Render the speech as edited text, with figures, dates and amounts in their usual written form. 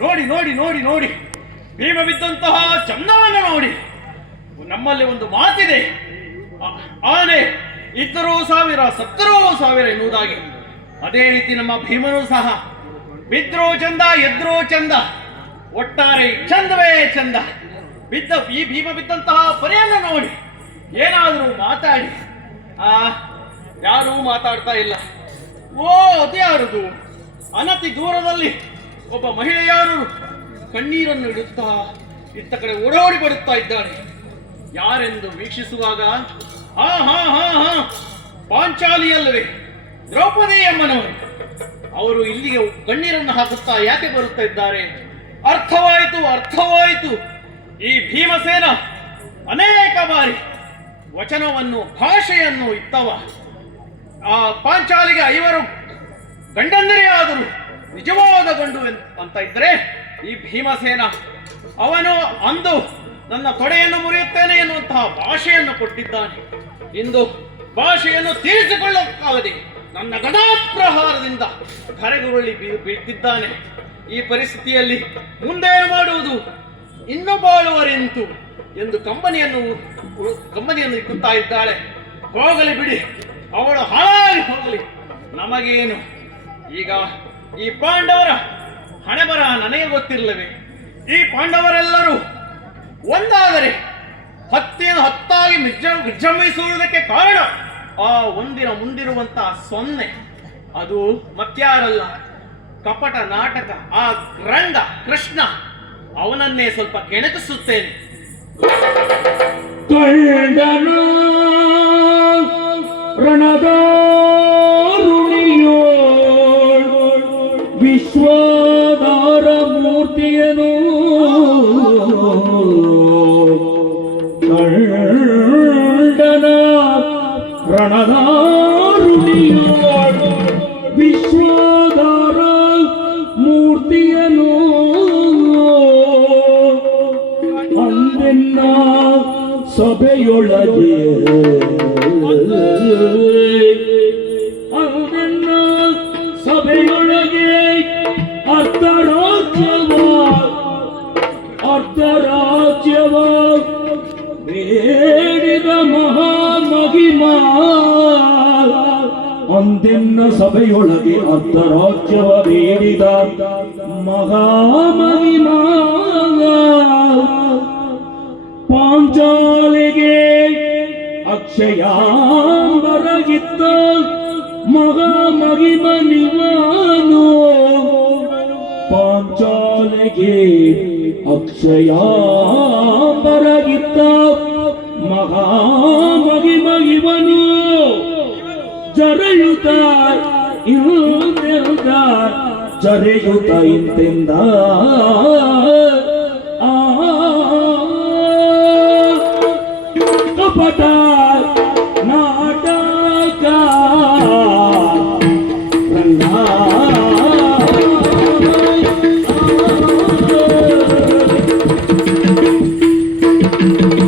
ನೋಡಿ ನೋಡಿ ನೋಡಿ ನೋಡಿ ಭೀಮ ಬಿದ್ದಂತಹ ಚಂದವನ್ನು ನೋಡಿ. ನಮ್ಮಲ್ಲಿ ಒಂದು ಮಾತಿದೆ, ಆನೆ ಇದ್ದರೂ ಸಾವಿರ ಸತ್ತರೂ ಸಾವಿರ ಎನ್ನುವುದಾಗಿ. ಅದೇ ರೀತಿ ನಮ್ಮ ಭೀಮನೂ ಸಹ ಬಿದ್ರೂ ಚಂದ ಎದ್ರೂ ಚಂದ, ಒಟ್ಟಾರೆ ಚಂದವೇ ಚಂದ. ಈ ಭೀಮ ಬಿದ್ದಂತಹ ಪರಿಯನ್ನು ನೋಡಿ ಏನಾದರೂ ಮಾತಾಡಿ. ಯಾರೂ ಮಾತಾಡ್ತಾ ಇಲ್ಲ. ಓ ಅದ್ಯಾರದು? ಅನತಿ ದೂರದಲ್ಲಿ ಒಬ್ಬ ಮಹಿಳೆಯಾರು ಕಣ್ಣೀರನ್ನು ಇಡುತ್ತಾ ಇತ್ತ ಕಡೆ ಓಡೋಡಿ ಬರುತ್ತಾ ಇದ್ದಾಳೆ. ಯಾರೆಂದು ವೀಕ್ಷಿಸುವಾಗ ಹಾ ಹಾ ಹಾ ಹಾ ಪಾಂಚಾಲಿಯಲ್ಲವೇ, ದ್ರೌಪದಿ ಅಮ್ಮನವರು. ಅವರು ಇಲ್ಲಿಗೆ ಕಣ್ಣೀರನ್ನು ಹಾಕುತ್ತಾ ಯಾಕೆ ಬರುತ್ತಾ ಇದ್ದಾರೆ? ಅರ್ಥವಾಯಿತು ಅರ್ಥವಾಯಿತು. ಈ ಭೀಮಸೇನ ಅನೇಕ ಬಾರಿ ವಚನವನ್ನು ಭಾಷೆಯನ್ನು ಇತ್ತವ. ಆ ಪಾಂಚಾಲಿಗೆ 5 ಗಂಡಂದಿರೇ ಆದರೂ ನಿಜವಾದ ಗಂಡು ಅಂತ ಇದ್ರೆ ಈ ಭೀಮಸೇನ ಅವನು ಅಂದು ನನ್ನ ತೊಡೆಯನ್ನು ಮುರಿಯುತ್ತೇನೆ ಎನ್ನುವಂತಹ ಭಾಷೆಯನ್ನು ಕೊಟ್ಟಿದ್ದಾನೆ. ಇಂದು ಭಾಷೆಯನ್ನು ತೀರಿಸಿಕೊಳ್ಳಕ್ಕಾಗದೆ ನನ್ನ ಗದಾಪ್ರಹಾರದಿಂದ ಧರೆಗುರುಳಿ ಬೀಳ್ತಿದ್ದಾನೆ. ಈ ಪರಿಸ್ಥಿತಿಯಲ್ಲಿ ಮುಂದೇನು ಮಾಡುವುದು? ಇನ್ನು ಬಾಳುವರೆಂತು ಎಂದು ಕಂಬನಿಯನ್ನು ಇಕ್ಕುತ್ತಾ ಇದ್ದಾಳೆ. ಹೋಗಲಿ ಬಿಡಿ, ಅವಳು ಹಾಳಾಗಿ ಹೋಗಲಿ, ನಮಗೇನು? ಈಗ ಈ ಪಾಂಡವರ ಹಣೆಬರಹ ನನಗೆ ಗೊತ್ತಿರಲಿವೆ. ಈ ಪಾಂಡವರೆಲ್ಲರೂ ಒಂದಾದರೆ ಹತ್ತಾಗಿ ವಿಜೃಂಭಿಸುವುದಕ್ಕೆ ಕಾರಣ ಆ ಒಂದಿನ ಮುಂದಿರುವಂತಹ 0. ಅದು ಮತ್ಯಾರಲ್ಲ, ಕಪಟ ನಾಟಕ ಆ ರಂಗ ಕೃಷ್ಣ. ಅವನನ್ನೇ ಸ್ವಲ್ಪ ಕೆಣಕಿಸುತ್ತೇನೆ. ವಿಶ್ವದಾರ ಮೂರ್ತಿಯನು ಕಂಡನ ರಣದಾರುಣಿಯೋ ವಿಶ್ವದಾರ ಮೂರ್ತಿಯನು ಅಂದೆನ್ನ ಸಭೆಯೊಳಗೆ ಸಭೆಯೊಳಗೆ ಅರ್ಧರಾಜ್ಯವ ಬೇಡಿದ ಮಹಾಮಹಿಮಾ. ಅಂದೆನ್ನ ಸಭೆಯೊಳಗೆ ಅರ್ಧರಾಜ್ಯವ ಬೇಡಿದ ಮಹಾಮಹಿಮಾ. ಪಾಂಚಾಲಿಗೆ ಅಕ್ಷಯಾಂಬರಗಿತ್ತ ಮಹಾಮಹಿಮ ನಿವಾನು. ಪಾಂಚಾಲಿಗೆ ಅಕ್ಷಯಾಂಬರಗಿತ್ತ ಮಹಾಮಹಿಮ ಇವನು. ಜರೆಯುತ್ತ ಇಂತೆಂದ